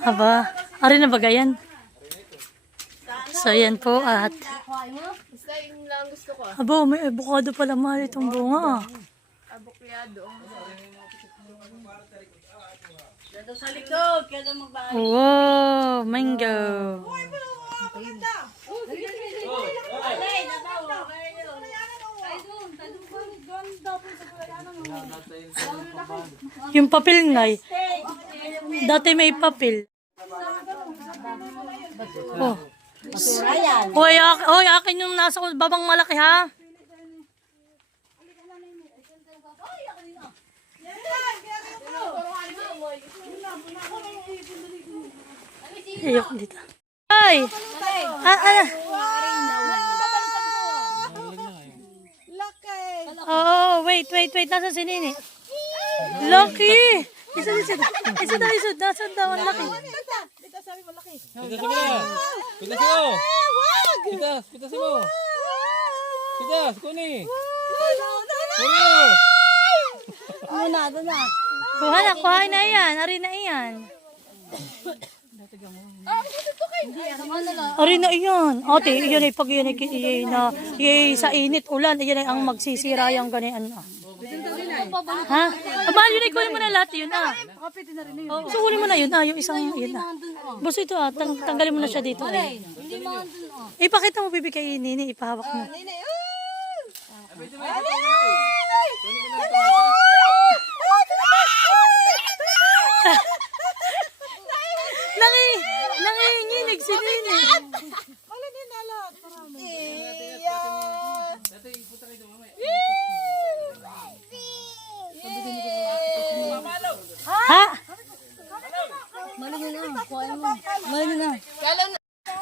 Aba, ari na ba gayan? So, yan po at... Aba, may avocado pala mahal itong bunga. Abukado. Sa likod, kaya lang magbahay. Wow, mango. Yung papel na dati may papel. Oh. Hoy, akin yung nasa babang malaki ha. Ayok dito. Ay! Oh, wait. Nasaan si Nini? Lucky! Isa. Nasaan daw ang laki? Pitas mo. Kuni. Kuha na yan. Ari na iyan. Ari na iyan. Ate, iyan ay pag iyan ay sa init ulan, iyan ay ang magsisira yung ganyan. Ha? Aba, yun ay kunin mo na lahat yun So, kunin mo na yun yung isang yun Boss, ito tanggalin mo na siya dito Ipakita mo, bibi kay Nini, ipahawak mo. Nanginginig si Nini. Ha?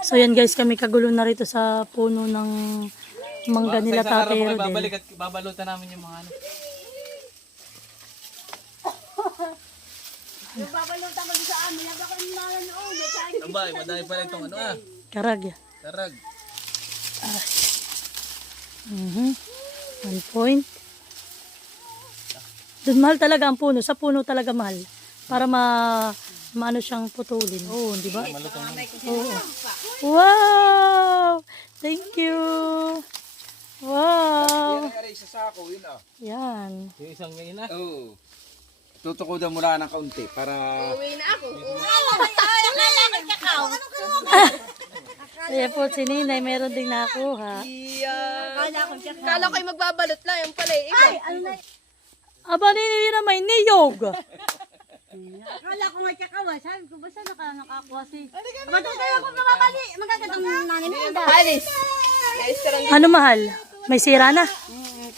So yan guys, kami kagulo na rito sa puno ng mangga nila Tatay Rodel. Babalik at babalutan namin yung mga ano. Babalutan ko sa amin. Yaga ko yung nalan noon. Abay, madami pala itong ano Karag. Tarag. 1 point. Doon mahal talaga ang puno. Sa puno talaga mahal. Para maano siyang putulin. Oo, di ba? Oo. Wow! Thank you! Wow! Yan. Yung isang ngayon na. Oo. Tutukodan mo lang ng kaunti para... Uwi na ako. Kaya po si Ninay, meron ding nakuha. Kala ko'y magbabalot lang. Yung pala iba. Aba, Nini na may niyog. Akala ko nga kakawa. Sabi ko, basta nakakuha si... Matutay ako makakali. Magagandang nanin mo. Alis. Ano mahal? May sira na?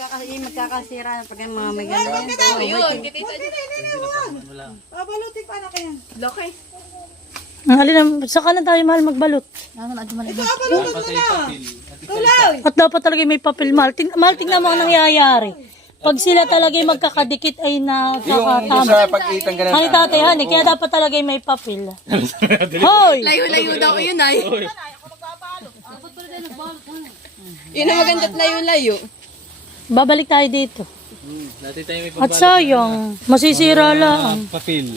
Magkakasira pag yung mga may gano'n. Ayun. Kitita dyan. Babalutin pa na kayo. Laki. Ang alin, saka na tayo mahal magbalot. At dapat talaga may papel mahal. Mahal, tingnan mo ang nangyayari. Pag sila talaga magkakadikit ay Yung nakakatama. sa pag-itang ganun. Hani tatay, hani, kaya dapat talaga may papel. Hoy! Layo-layo daw yun ay. Yun ang maganda't layo-layo. Babalik tayo dito. Dati tayo may At sayang, masisira lang. papel.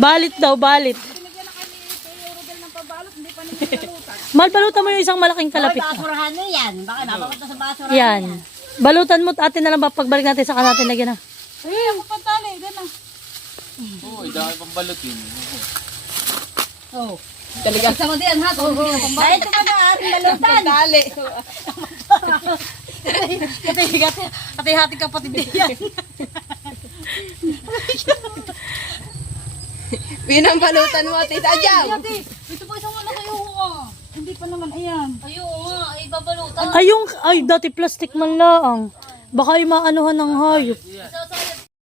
Balit daw, balit. Mahal, balutan mo yung isang malaking kalapit. Basurahan na yan. Baka mabakot na sa basurahan. Yan. Balutan mo at atin na lang pagbalik natin sa natin lagyan na. Ay, ako patali. Gano'n. Oo, dami pang balutin. Oh. Talaga. Sama din ha. Dahil ito pa na ating balutan. Dali. Hati-hati kapatid din yan. Pinambalutan mo, Tita Jam. Ito po isang malaki yung hindi pa naman, ayan. Ayun nga, ay babalutan. Ay, dati plastic man lang. Baka yung maanuhan ng hayop.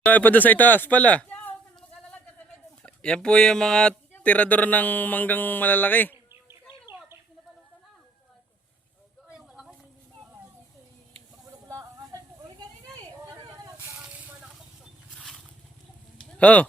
Ay, pa doon sa itaas pala. Yan po yung mga tirador ng manggang malalaki. Oh.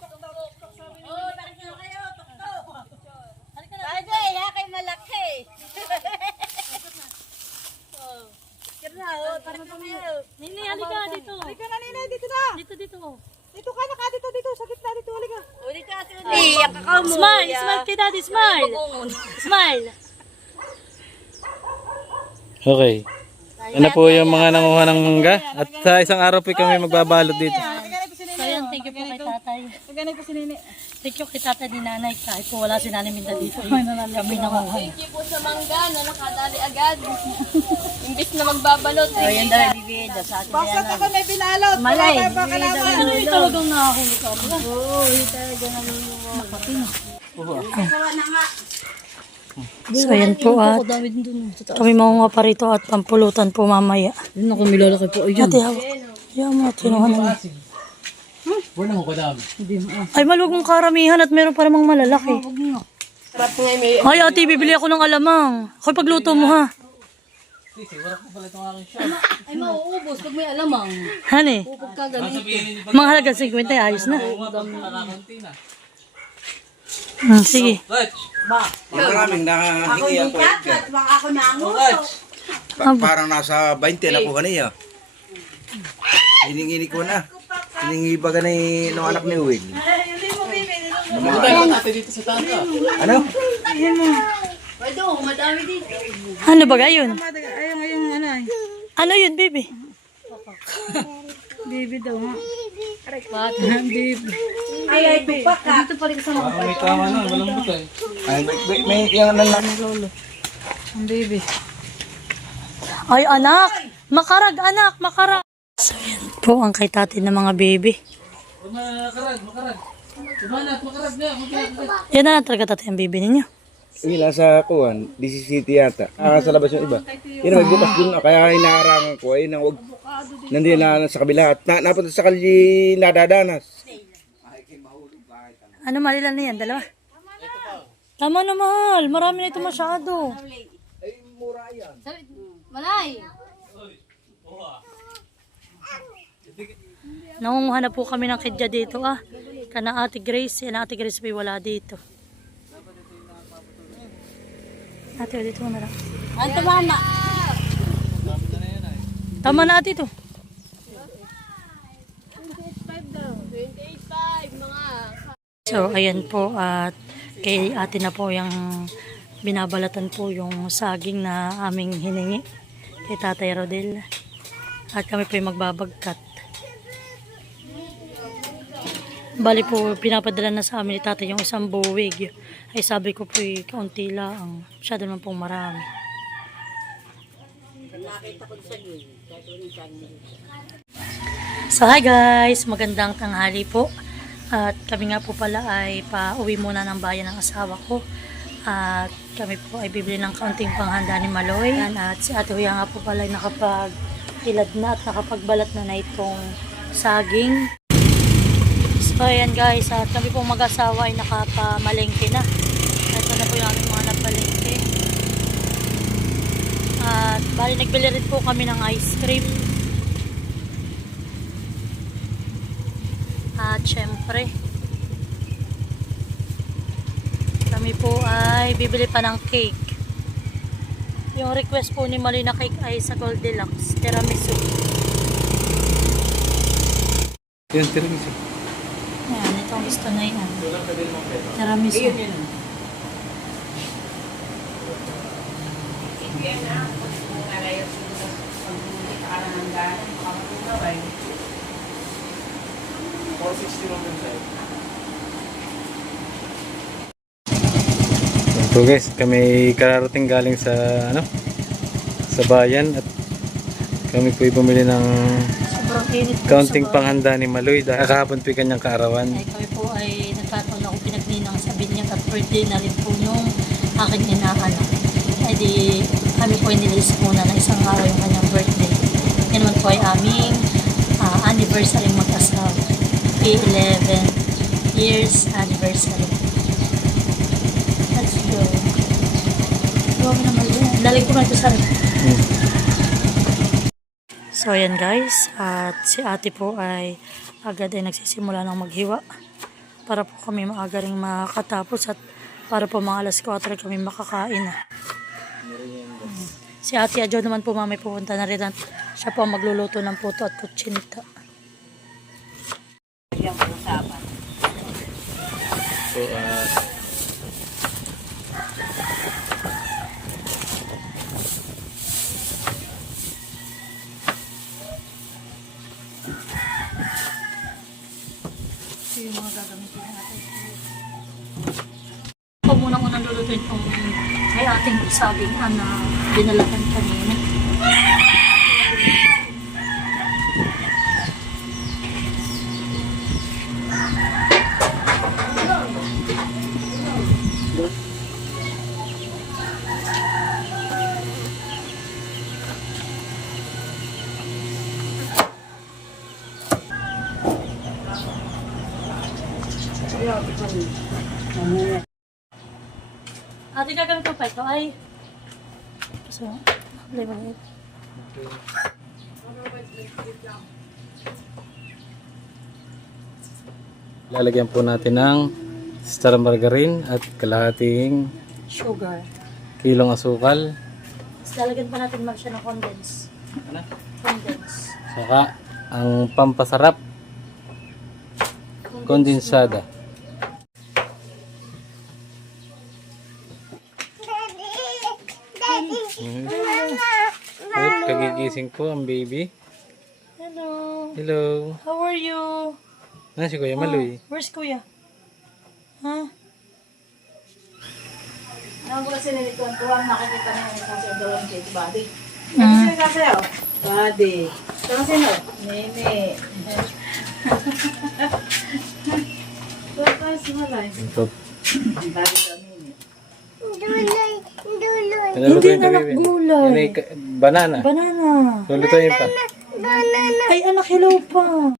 Nini, halika dito. Halika na, Nini, dito na. Dito. Dito ka, dito, sa gitna dito, halika. O, dito ate, yung kakao mo. Smile, smile kay daddy, smile. Smile. Okay. Ano po yung mga nanguha ng mangga? At sa isang araw po kami magbabalot dito. So yan, thank you po kay tatay. Ganay po si Nini. Thank you kay tatay ni nanay. Kahit po wala si nanay Minda dito. Kami nanguha. Thank you po sa mangga na nakadali agad. Imbis na magbabalot. Ayan daw, bibigay daw sa atin. Bakit ako may binalot? Malay. Ano yung talagang nakahuli ka? Oo, yung talaga naluluwa. So yan po at kami mangunga pa rito at pampulutan po mamaya. Yun ako milalaki po. Ayun. Ate, hawak. Yan mo, kinuha na. Ay, malugong karamihan at meron pa namang malalaki. Ay, ate, bibili ako ng alamang. Ako'y pagluto mo, ha? Ay, mauubos pag may alamang. Hani? Mga halaga 50, ayos na. Sige. Maraming nakahingi ako. Baka ako nanguso. Parang nasa 20 na po kanina. Hiningi ko na. Hiningi ba ganay nung anak ni Will? Ano? Pwede, madami dito. Ano ba gayon? Ayun, ano ay. Ano yun, baby? Baby daw nga. Baby. Ay, tupak ka. Dito pa rin sa mga May tama na, walang butay. Ay, may yung lang. ang baby. Ay, anak! Makarag, anak! Makarag! So, yan po ang kay tatay ng mga baby. Makarag. Makarag na. Yan na lang talaga tatay ang baby ninyo. Uy, nasa kuwan, DC City yata. Sa labas yung iba. Yun, may bukas dun. Kaya hinaharangan ko. Ayun, wag. Nandiyan na sa kabila. At napunta sa kalye nadadanas. Ano malilan na yan? Dalawa? Tama na, mahal. Marami na ito masyado. Malay. Nangunguha na po kami ng kidya dito, ah. Kana Ate Grace. Yan, Ate Grace may wala dito. Ate, dito mo na lang. Ang tumama. Tama na, ate, ito. 28.5 mga. So, ayan po. At kay ate na po yung binabalatan po yung saging na aming hiningi kay Tatay Rodel. At kami po yung magbabagkat. Bali po, pinapadala na sa amin ni tatay yung isang buwig. Ay sabi ko po, kaunti lang. Masyado naman pong marami. So hi guys, magandang tanghali po. At kami nga po pala ay pauwi muna ng bayan ng asawa ko. At kami po ay bibili ng kaunting panghanda ni Maloy. At si Ate Huya nga po pala ay nakapag-ilad na at nakapagbalat na itong saging. So ayan guys, at kami po mag-asawa ay nakapamalengke na. Ito na po yung aming mga napalengke. At bali nagbili rin po kami ng ice cream. At syempre, kami po ay bibili pa ng cake. Yung request po ni Mali na cake ay sa Goldilocks, tiramisu. Yan, tiramisu. Ayan, itong gusto na yan. Tiramisu. So guys, kami kararating galing sa sa bayan at kami po bumili ng Sobrang init po kaunting sa panghanda ni Maloy dahil kahapon po yung kanyang kaarawan. ay kami po ay nagkataon ako pinagninang sa binyag at birthday na rin po nung aking inaanak. Ay di kami po inilis muna na isang araw yung kanyang birthday. Yan naman po ay aming anniversary mag-asawa. 11 years anniversary. Let's go. Huwag naman yun. Lalig ko na ito sa rin. So ayan guys, at si ate po ay agad ay nagsisimula ng maghiwa para po kami maaga ring makatapos at para po mga alas 4 kami makakain na. Si ate Adjo naman po mamay pupunta na rin at siya po ang magluluto ng puto at kutsinta. po at Ako munang-unang lulutuin itong ay ating saging na dinalakan kanina. Ate, gagamit ko pa ito ay... So, lemon. lalagyan po natin ng star margarine at kalahating Sugar. kilong asukal. Tapos lalagyan pa natin mag siya ng condense. Condense. Saka ang pampasarap kondensada. At kagigising po ang baby. Hello. Hello. How are you? Na si Kuya Maloy. Where's Kuya? Huh? Nang kasi nilikuan nakikita na yung kasi doon kay Buddy. Mm. Sino kasi oh? Buddy. Sino sino? Nene. Tapos malay. Ito. Buddy daw Nene. Hindi na gulay. Yan ay banana. Banana. Lulutuin pa. Ay, anak, hello pa.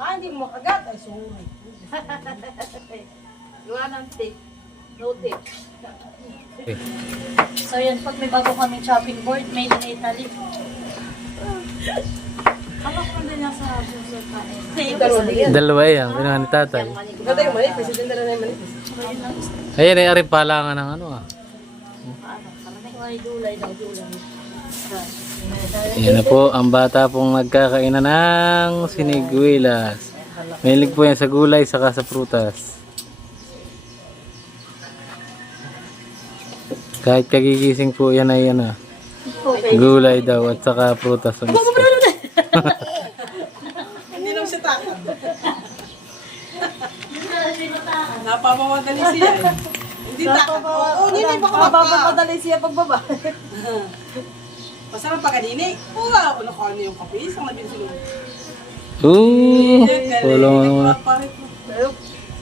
Ah, hindi mo kagat. Ay, sorry. Gawa ng tip. No tip. Okay. So yan, pag may bago kaming chopping board, made in Italy. Ano kung din nasa susunod pa? Dalawa yan. Pinuha ni tatay. Gatay mo manipis. Hindi na rin manipis. Ayan ay aring palangan ng ano ah. Ay, dulay daw, dulay. Yan na po, ang bata pong nagkakainan ng siniguelas. Mahilig po yan sa gulay saka sa prutas. Kahit kagigising po yan ay ano, gulay daw at saka prutas. Hindi naman siya takot. Napamamadali siya eh. Hindi takot. Oo, hindi baka mapapadali siya pagbaba. Masarap pa kanini. Oo, ano ka ano yung kape? Isang nabili sila. Ooh, tulong naman.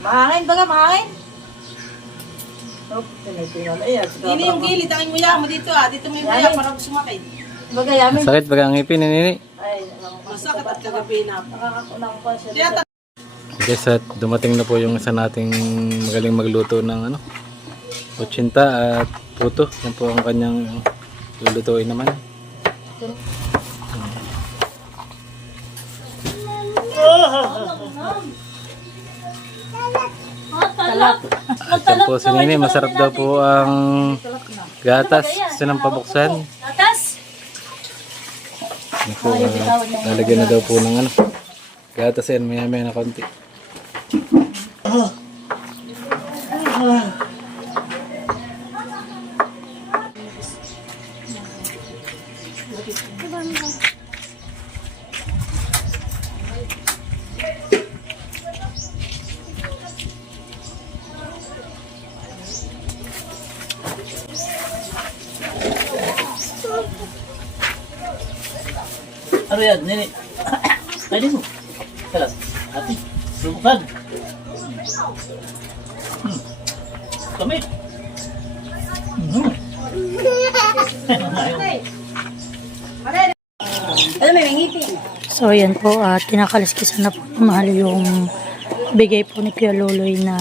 Mahangin ba ka? Mahangin? Nini yung gilid. Ang nguya mo dito ah. Dito mo yung nguya para sumakit. Magayamin. Sakit pag ang ngipin ni Nini. Masakit at kagabi na. Nakakakunang pa siya. Guys, at dumating na po yung isa nating magaling magluto ng ano, kutsinta at puto. Yan po ang kanyang lulutuin naman. Talak. Ito po si Nini, masarap daw po ang gatas. Gusto nang pabuksan. Atas! Yan po, lalagyan na daw po ng ano, gatas yan, maya-maya na konti. Ano yan, nini? Pwede mo. Kalas, ate, subukan. Kami. Ano may ngipin? So yan po, kinakaliskisan na po ni Mahal yung bigay po ni Kuya Loloy na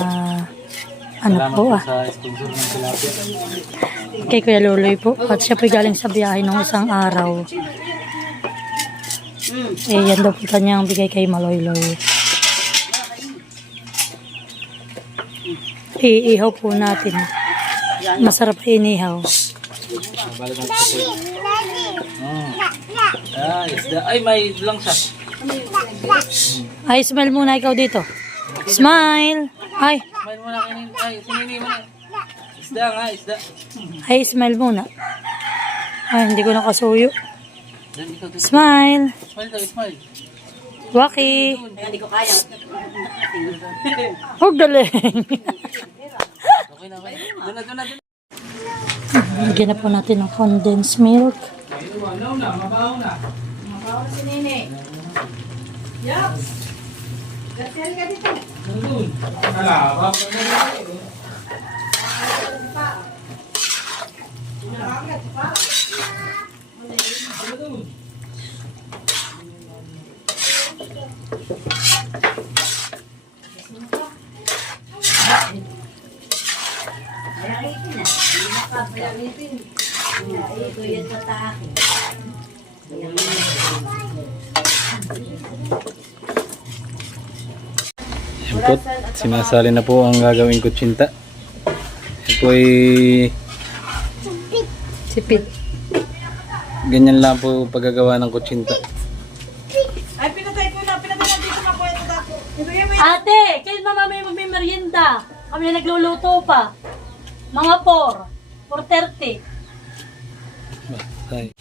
ano po Sa sponsor ng tilapia. kay Kuya Loloy po. At siya po galing sa biyahe ng isang araw. Eh yan daw po kanyang bigay kay Maloyloy. Iihaw po natin. Masarap inihaw. Balik natin sa puwet. Ah, isda. Ay, may lang siya. Ay, smile muna ikaw dito. Smile. Ay, Smile muna kayo. Ay, sinini mo na. Isda nga, isda. ay, smile muna. Ay, hindi ko nakasuyo. Smile. Smile daw, smile. Waki. Hindi ko kaya. Oh, galing. Okay na, okay. Doon na, doon na. Lagyan na po natin ng condensed milk. Yan po, sinasali na po ang gagawin kutsinta. Yan po ay Sipit. ganyan lang po paggagawa ng kutsinta. Ate, kayo mama may magmimerienda. Kami na nagluluto pa. Mga 4:30. Ay.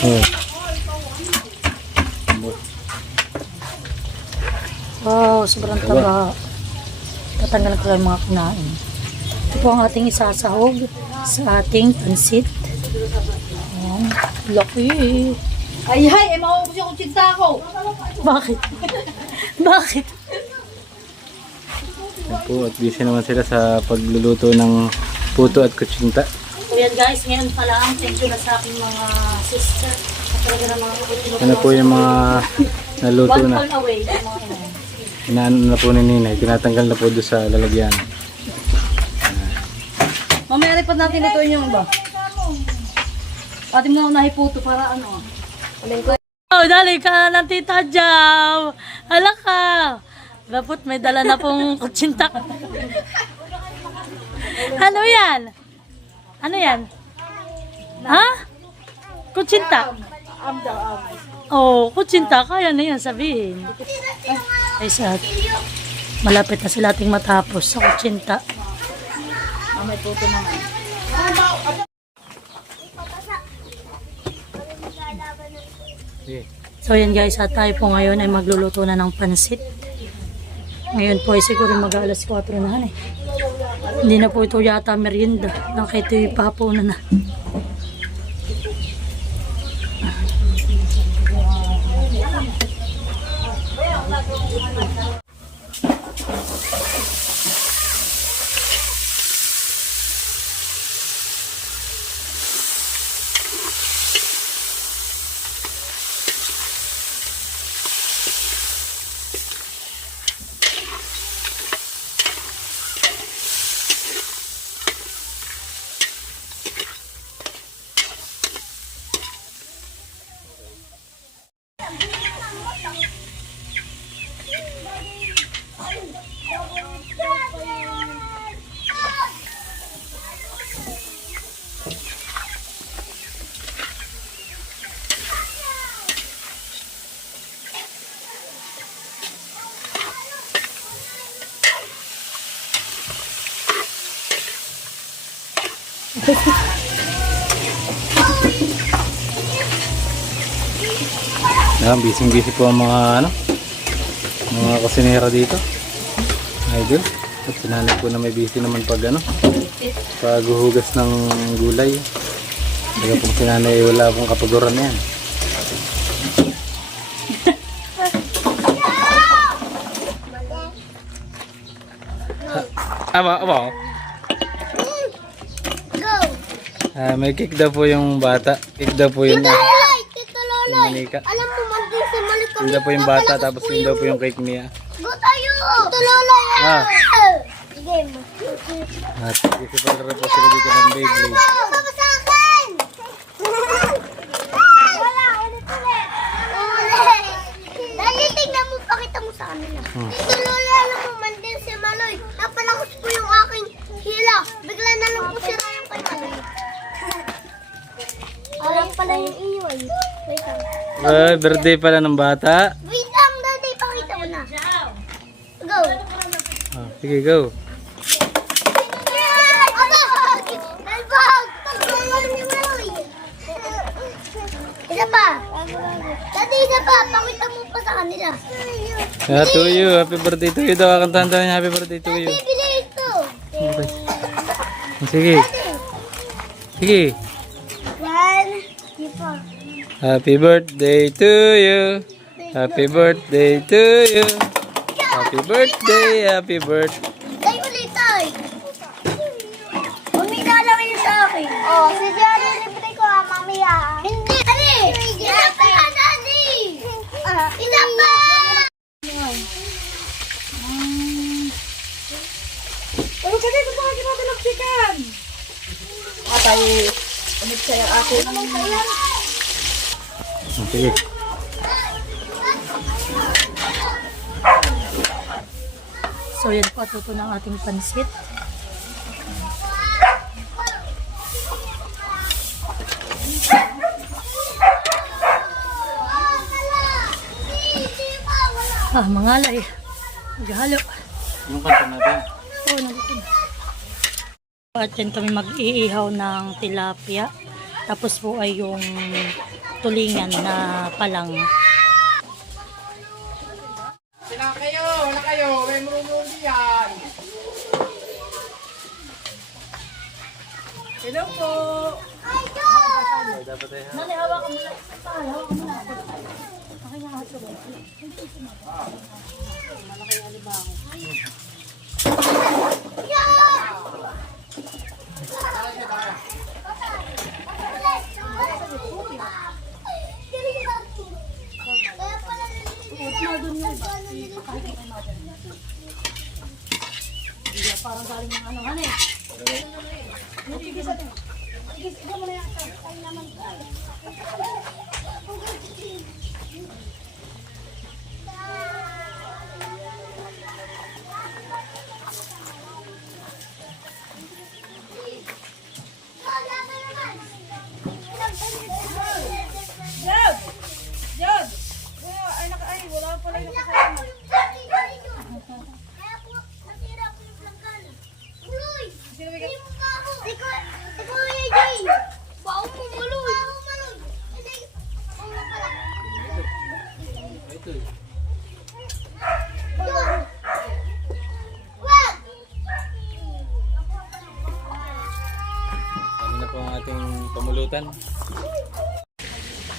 Oh. Wow, sobrang taba. Tatanggal ko lang mga kunain. Ito po ang ating isasahog sa ating pansit. Ayan, laki. Ay, mauubos yung kutsinta ko. Bakit? Bakit? Yan po, at busy naman sila sa pagluluto ng puto at kutsinta. So yan guys, ngayon pa lang, thank you na sa aking mga sister. At talaga na mga Ano po yung mga naluto one na. call away. Yung mga ina. Inaano na po ni Ninay. Tinatanggal na po doon sa lalagyan. Mamaya rin pa natin ito yung ba? Atin mo na hiputo para ano. Oh, dali ka ng Tita Jaw. Hala ka. Dapat may dala na pong kutsinta. Ano yan? Ano yan? Ha? Kutsinta? Oh, kutsinta. Kaya na yan sabihin. Ay, sad. Malapit na sila ating matapos sa kutsinta. So yan guys, at tayo po ngayon ay magluluto na ng pansit. Ngayon po ay siguro mag-alas 4 na eh. Hindi na po ito yata merienda. Nang kay ito ipahaponan na. Busy po ang mga mga kusinera dito. Idol. At sinanay po na may busy naman pag paghuhugas ng gulay. Kaya pong sinanay wala pong kapaguran na yan. Aba. May cake daw po yung bata. Cake daw po yung manika. Alam mo man din si Malik Yun daw po yung bata, tapos yun daw po yung cake niya. Go tayo! Ito lola! Sige mo. At isipagdara po sila dito ng Beyblade. Baba sa akin! Wala, ulit. Dali, tingnan mo, pakita mo sa kanila. Ito lola, alam mo man din si Maloy. Napalakas po yung aking hila. Bigla na lang po sira yung kanya. Alam pala yung iwan. Wait lang. Birthday pala ng bata. Wait lang, daddy, pakita mo na. Sige, go. Isa pa. Dati isa pa. Pakita mo pa sa kanila. To you. Happy birthday to you daw. Kakantahan daw niya happy birthday to you. Bibili ito. Okay. Sige. Sige. One. Ipo. Happy birthday to you. Happy birthday to you. Happy birthday, happy birthday. Tay ulit tay. Umina lang yun sa akin. Oh, si Diana libre ko mamaya. Hindi. Ali. Isa pa Daddy. Isa pa. Ano ka dito mga kinatalagsikan? Sige. So yan po, tuto ng ating pansit. Mangalay. Maghalo. Yung kanta natin. Oo, nandito na. At yan kami mag-iihaw ng tilapia. Tapos po ay yung tulingan na palang. Wala kayo. May murumuli yan. Hello po. Nali, hawakan mo na. Hawakan mo na. Okay nga, hato ba? Malaki yung alibango. Parang galing ng ano, ano eh. Tigis natin. Tigis, tigis mo na yan. Tayo naman. Wala pala yung kasama. Ano na po ang ating pamulutan?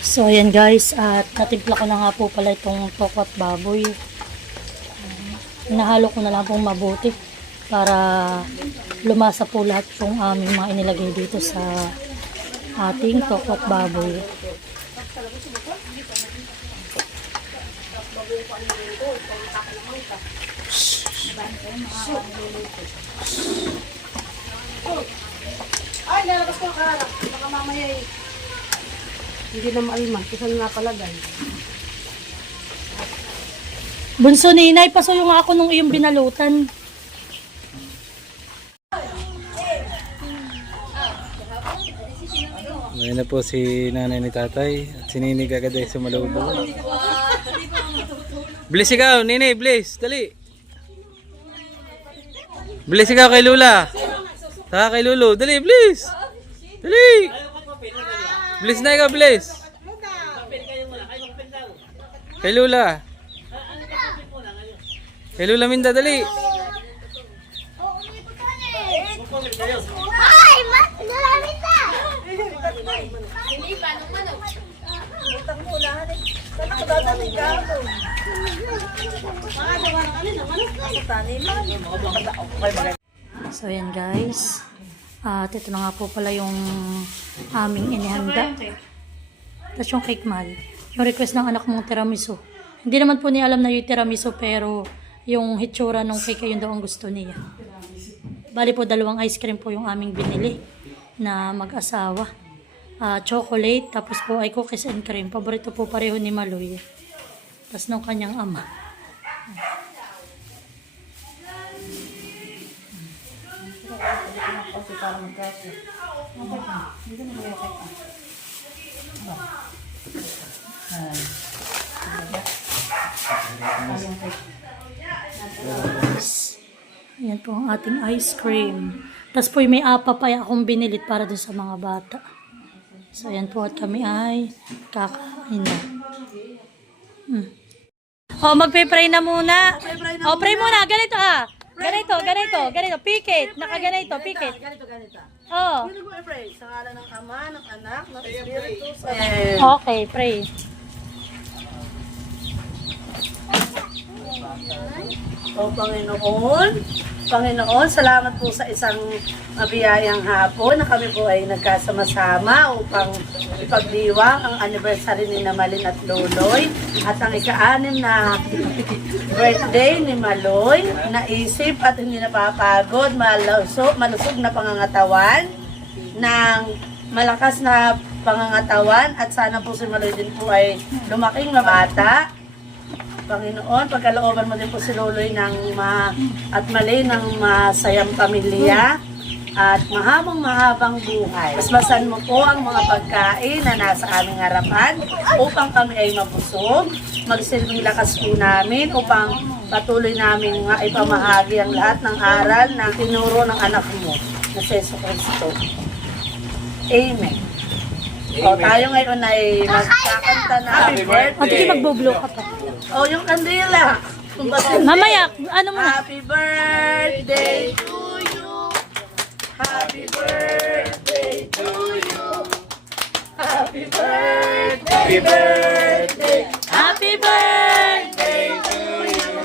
So ayan guys, at natimpla ko na nga po pala itong toko at baboy. Nahalo ko na lang pong mabuti para lumasa po lahat yung aming mga inilagay dito sa ating toko at baboy. Ay, lalabas ko ka. Baka mamaya eh. Hindi na maalman. Kasi na napalagay. Bunso ninay, pasuyo nga ako nung iyong binalutan. Ngayon na po si nanay ni tatay at si Nini agad ay sumalubong. Bless ikaw, Nini, bless, dali. Bless ikaw kay Lula. Saka kay Lulu, dali, bless. Dali. Bless na ikaw, bless. Kay Lula. Kay Lula Minda, dali. Ay, mas nalamit na. So ayan guys, at ito na nga po pala yung aming inihanda. Tapos yung cake mahal, yung request ng anak mong tiramisu. Hindi naman po niya alam na yung tiramisu, pero yung hitsura ng cake yun daw ang gusto niya. Bali po 2 ice cream po yung aming binili na mag-asawa. Chocolate, tapos po ay cookies and cream. Paborito po pareho ni Maloy. Tapos nung kanyang ama. Ayan po ang ating ice cream. Tapos po may apapay akong binilit para dun sa mga bata. So ayan po at kami ay kakain na. Oh, magpe-pray na muna. Oh, pray muna. Ganito ah. Ganito. Pikit. Nakaganito, pikit. Oh. Sa ngalan ng Ama, ng Anak, ng Espiritu Okay, pray. O Panginoon, salamat po sa isang mabiyayang hapon na kami po ay nagkasama-sama upang ipagdiwang ang anniversary ni Malin at Loloy at ang ika-6 na birthday ni Maloy. Naisip at hindi napapagod, malusog na pangangatawan ng malakas na pangangatawan at sana po si Maloy din po ay lumaking mabata. Panginoon, pagkalooban mo din po si Loloy at Malay ng masayang pamilya at mahabang buhay. Basbasan mo po ang mga pagkain na nasa aming harapan upang kami ay mabusog. Magsilbing lakas po namin upang patuloy namin ipamahagi ang lahat ng aral na tinuro ng anak mo na si Yesu Cristo. Amen. O, tayo ngayon ay magkakanta na happy birthday. At hindi magbo-blow ka pa. Oh, yung kandila. Mamaya, ano muna? Happy birthday to you. Happy birthday to you. Happy birthday. Happy birthday. Happy birthday! To you.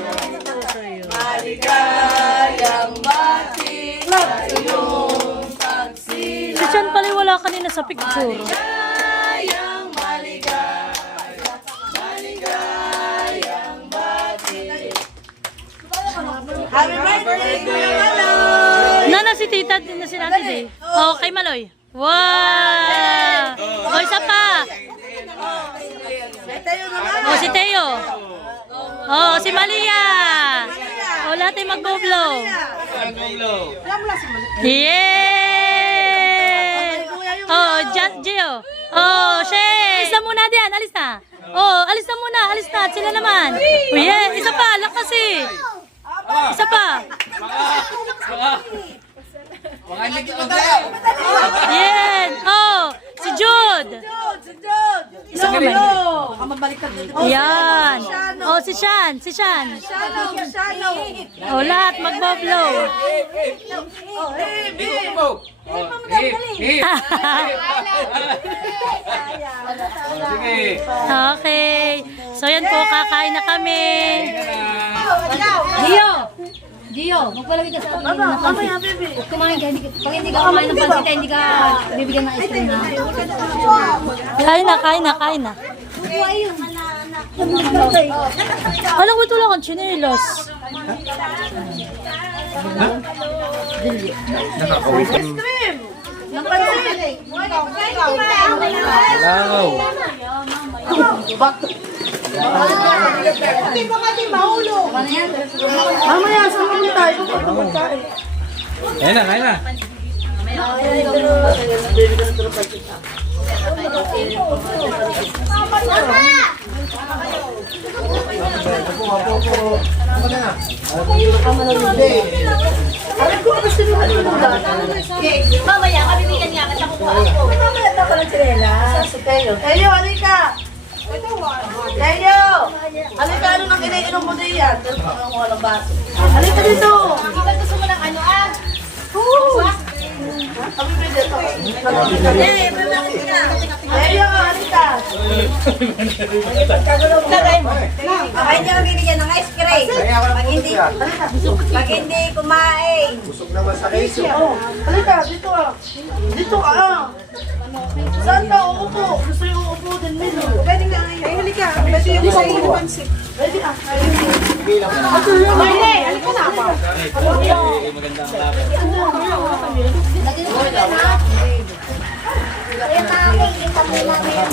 Maligayang masikap sa iyong pagsilang. Si Chan pala wala kanina sa picture. Maligayang happy birthday to you, Maloy! Nana si tita din na si Nanay Day. Oh, kay Maloy. Wow! Oh, isa pa. Oh, si Teo. Oh, si Malia. Oh, lahat ay magbo-blow. Yay! Oh, Gio. Oh, Shay. Alis na muna diyan. Alis na. Oh, alis na muna. Alis na. Sila naman. Oh, yeah. Isa pa. Lakas eh. Isa pa. Yan. Oh, si Jude. Isa ka ba? Yan. Oh, si Shan. Si Shan. Oh, lahat magboblow. Okay. So yan po, kakain na kami. Gio, magpalagay ka sa pagkain ng pansit. Huwag kumain ka, pag hindi ka kumain ng pansit, hindi ka bibigyan ng ice cream na. Kain na. Alam ko ito lang ang chinelos. Mamaya, saan tayo? Kain na. Mamaya, kabibigyan niya kita kukuha ako. Mamaya na pala sila. Si Teo. Teo, halika! Teo! Halika, ano nang kinainom mo din yan? Walang baso. Halika dito! Bakit gusto mo ng ano ah? Teo, halika! Ay, niyo bibigyan ng ice cream. Pag hindi kumain. Halika, dito ah. Dito ka ah. Saan ka uupo? Gusto yung uupo din nilo. Pwede ka ngayon. Halika. Pwede yung sa iyo pansit. Pwede ah. Pwede. Halika na ako.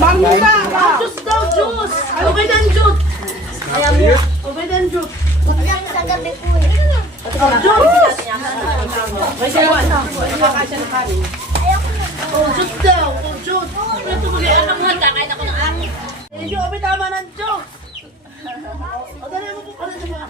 Bango ka. Juice daw, juice. Okay dan juice. Okay dan juice. Sa gabi po eh. Juice. Oh, juice daw. Oh, juice. Ito mo yan. Kakain ako ng akin. Medyo kami tama ng juice. O, dali mo po pala diba?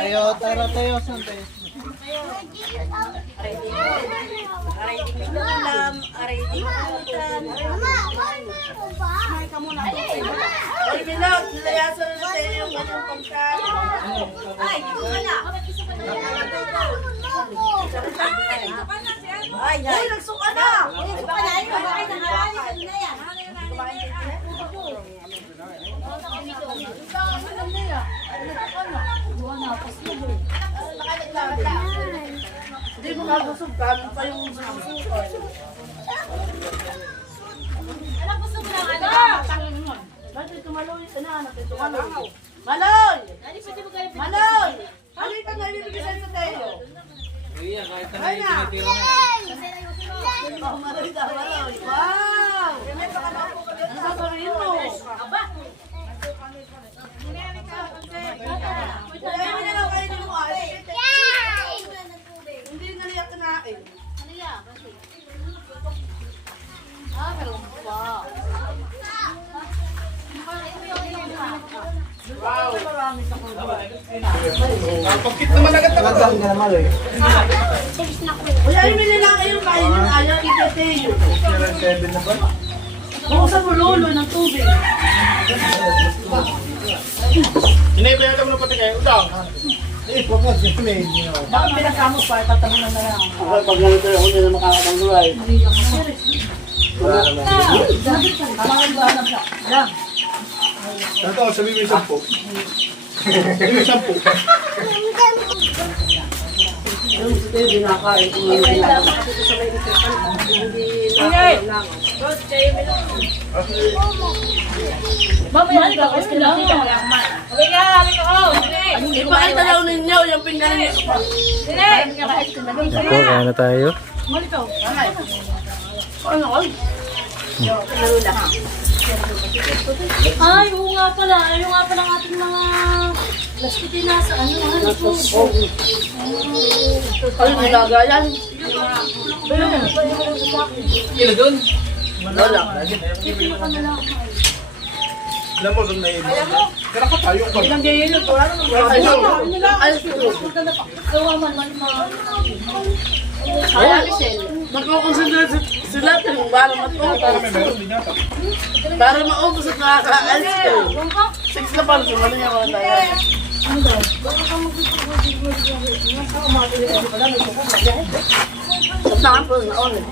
Tayo, tara tayo, sante. Aray di ulam, aray di utan. Ay, Milot, nilayasan na sa iyo yung kanyang pagkain. Ay, dito ka na. Ay, ay. Nagsuka na! Kumain na yan. Hindi mo kabusog, kanin pa yung susukan. Bakit ito Maloy? Anak, ito Maloy. Maloy! Maloy! Ano yung kanya ibibigay sa'yo sa tayo? Iya, kahit na Ay na! Oh, Maloy daw, Maloy. Wow! Ano sasabihin mo? Kaya mo na lang kayo ng mga hindi na niya kinain. Uy, ayaw mo na lang kayong kainin. Ayaw iteteyo. Bukasan mo lolo ng tubig. Hindi ko yata mo na pati kayo. Utang. Bakit pinakamo pa? Tatanong na lang. Pag nalito ako, hindi na makakatangguray. Ito, sabi mo yung 10. Sabi mo yung 10. Yung sila binakain ko yung kailangan. Mamaya ka kasi lang. Ipakita daw ninyo yung pinggan niyo. Ako, kaya na tayo. Ano ko? Ay, oo nga pala. Ayaw nga pala ang ating mga plastic na sa ano. Ano nilagayan? Kilo doon. Wala. Alam mo, doon na yun. Kaya ka tayo ka. Ilang gayon ito? Ay, Kaya, magkukonsentrate sila para para maubos at nakaka-ice cream. 6 na pala, sumali niya wala tayo. Saan po na ulit?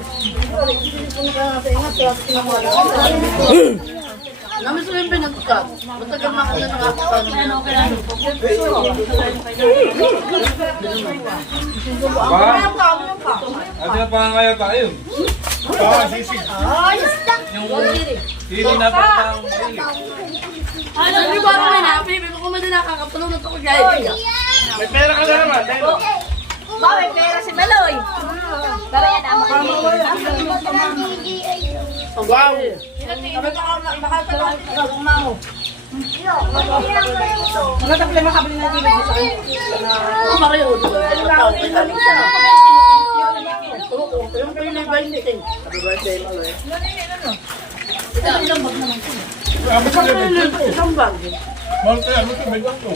Namin sa yung pinagkat. Matagal na ako na nakakita. Kaya pa, kaya pa. At na pa kaya tayo. Sisig. Hindi na pa ang Ano, di ba naman na? Pinipin ko kung nakakapulong na ito ko gaya. May pera ka na naman. Ba, may pera si Maloy. Pero yan ang Wow. Ano ba kayo? Yung kayo na iba hindi. Happy birthday, Maloy. Isang bag. Mahal kaya, ano ito? May ganito.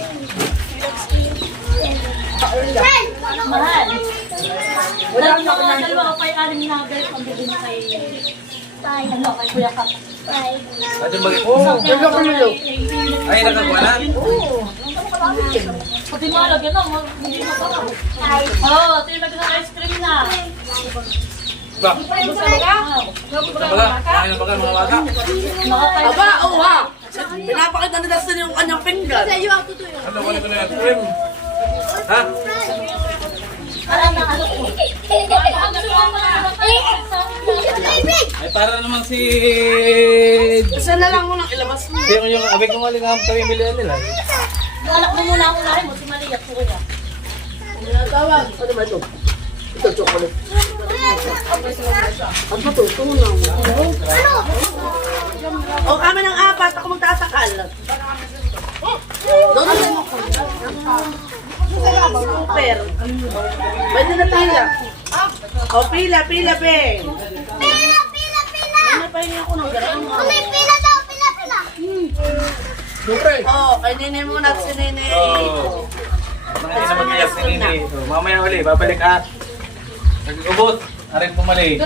Mahal. Dalawa pa yung alim na belt ang bibili kay kay Kuya Kap. Pwede mag... Ganda ko nyo. Ay, nakakuha na? Pati malagyan na, hindi na pa. Oo, ito yung naging ice cream na. Ba? Baga? Kaya na baga mga bata? Aba, oh ha! Pinapakita nila sa yung kanyang pinggan. Ano ko nito na yung cream? Ha? Ay, para naman si... Isa na lang mo nang ilabas mo. Hindi ko yung abig kong aling ang pamimilihan nila. Anak mo muna ako na rin mo, si Maria, Kuya. Tawag. Ano ba ito? Ito, chocolate. Ano ba ito? Tunang. O, kami ng apat. Ako magtasakal. Doon na mo ko. Super. Pwede na tayo. O, pila, pila, be. Pila, pila, pila! Ano pa yun ako ng garang? Umi, pila daw, pila, pila! Siyempre. O, kay Nene muna at si Nene. Mga sa mag-iyak ni Nini. Oh, mamaya uli, babalik ha. Nag-ubot. Arin pumali.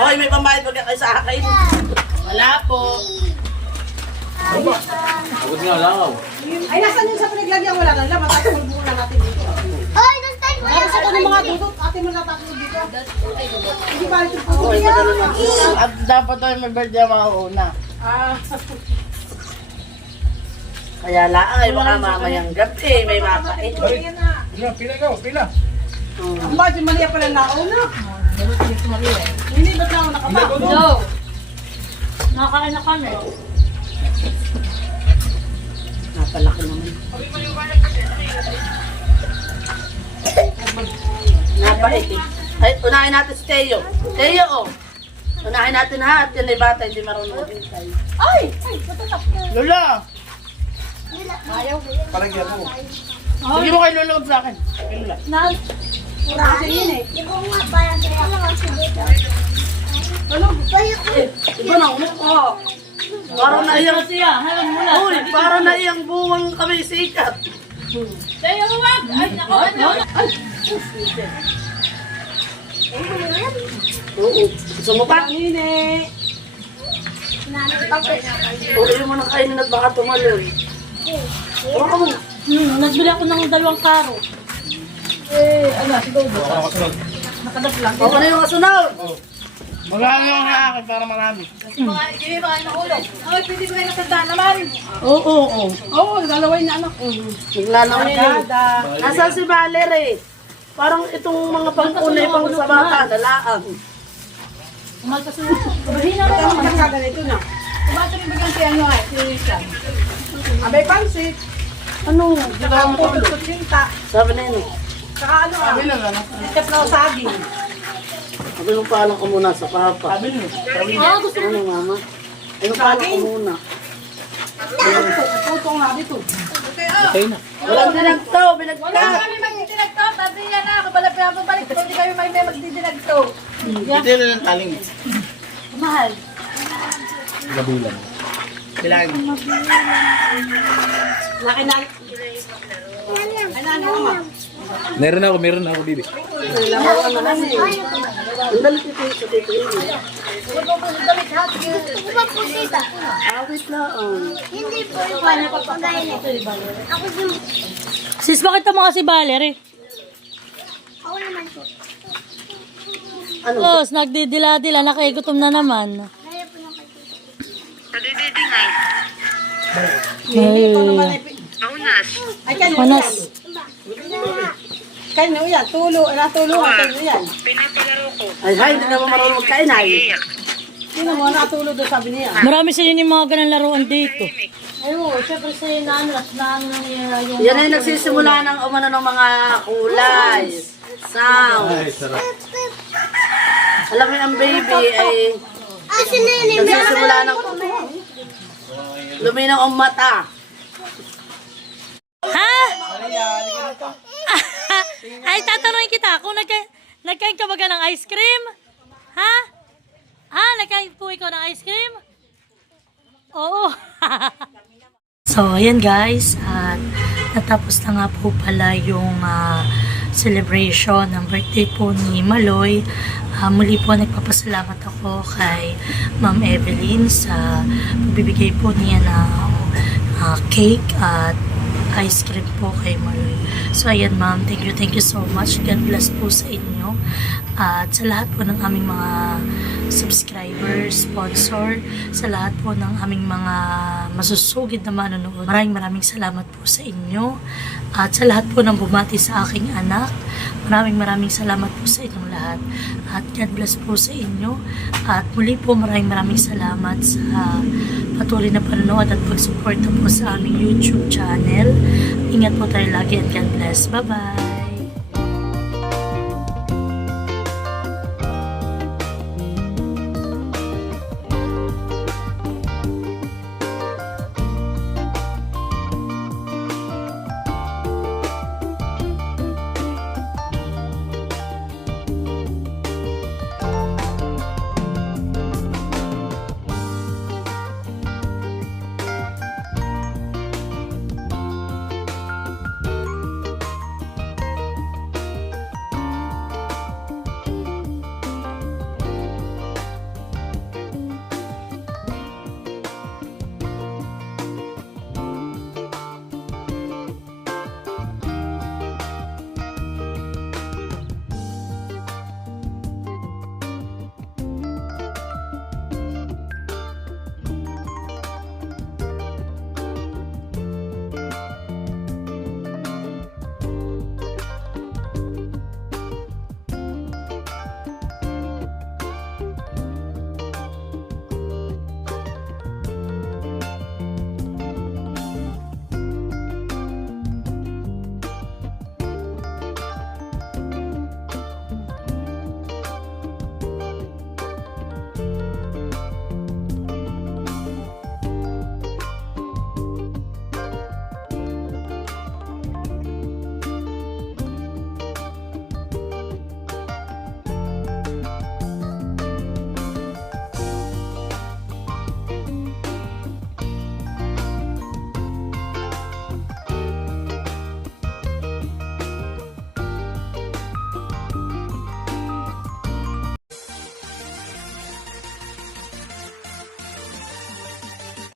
Hoy, may pambayad pa kayo sa akin. Wala po. Ubot nga lang. Ay, nasan yung sa pinaglagyan? Wala na lang. Matatulbuhan na natin dito. Hoy, nagtay mo Tapos ako ng mga dudot, ate mo natatulog dito. Hindi ba ito po? Hoy, madalo na. At dapat tayo may birthday makauna. Kaya lang ay baka mamayang gabi, may mapait. Pila ikaw, pila. Ang bagay mali pala nauna. Hindi ba't na ako nakaba? No. Nakakain na kami. Napalaki naman. Napait eh. Ay, unahin natin si Teo. Teo, oh. Unahin natin ha. At yan ay bata, hindi marunong maghintay. Lola! Palagyan mo. Sige mo kay Lola, wag sa akin. Kay Lola. Di ko nga parang kaya lang ako dito. Iba na mukha. Parang naiyang Siya, halang mula. Uy, parang naiyang buwang kami sikat. Tayo wag. Ay, nako. Oo. Gusto mo pa? Uwi mo na kainin at baka tumalon. Oo. Nagbili ako ng 2 karo. Ako na yung kasunod. Magkano yung akin para marami. Oo, lalaway na anak. Naglalawin eh. Nasaan si Valerie? Parang itong mga pangkunay pang sa bata, nalaang. Ganito na. Bakit rin bigyan si ano ay? Si Richard. Abay pansit. Ano? Saka putol kutsinta. Sabi na yun. Saka ano ah? Ikat na saging. Sabi nung paalam ko muna sa papa. Sabi nyo. Gusto mo. Ano mama? Ano paalam ko muna? Putong nga dito. Okay na. Walang dinagto, binagta. Kami magdidinagto. Sabi niya na ako pala pinapabalik. Hindi kami may magdidinagto. Ito na ng taling. Mahal. Gabilan. Bilangin. Laki na. Ay na ano ma? Meron ako, bibi. Ang dalit ito sa tito yun. Di ba po tita? Awit lang. Hindi po yung parang pagkain. Ako din. Sis, bakit ang mga si Valerie? Ako naman po. Ano? Tos, nagdidila-dila, nakigutom na naman. Kaya po yung Hindi ko naman ay... Ay kanyo Manas. yan. Kanyo yan. Tulo. Natulungan kanyo yan. Ay, hay, hindi naman marunong magkain ay. Sino mo natulo doon sabi niya? Marami sila yung mga ganang laruan dito. Ayun, syempre sa naano yung... Yan ay nagsisimula ng umano ng mga kulay. Sound. Ay, sarap. Alam mo ang baby ay Ah, si Nene. nagsisimula ng luminaw ang mata. Ha? Ay, tatanungin kita, kung nagkain ka ba ka ng ice cream? Ha? Nagkain po ikaw ng ice cream? Oo. So, ayan guys, at natapos na nga po pala yung celebration ng birthday po ni Maloy. Muli po nagpapasalamat ako kay Ma'am Evelyn sa pagbibigay po niya ng cake at ice cream po kay Maloy. So ayan ma'am, thank you so much. God bless po sa inyo. At sa lahat po ng aming mga subscribers, sponsor, sa lahat po ng aming mga masusugid na manonood. Maraming salamat po sa inyo. At sa lahat po ng bumati sa aking anak, maraming salamat po sa inyong lahat. At God bless po sa inyo. At muli po maraming salamat sa patuloy na panonood at pagsuporta po sa aming YouTube channel. Ingat po tayo lagi at God bless. Bye-bye!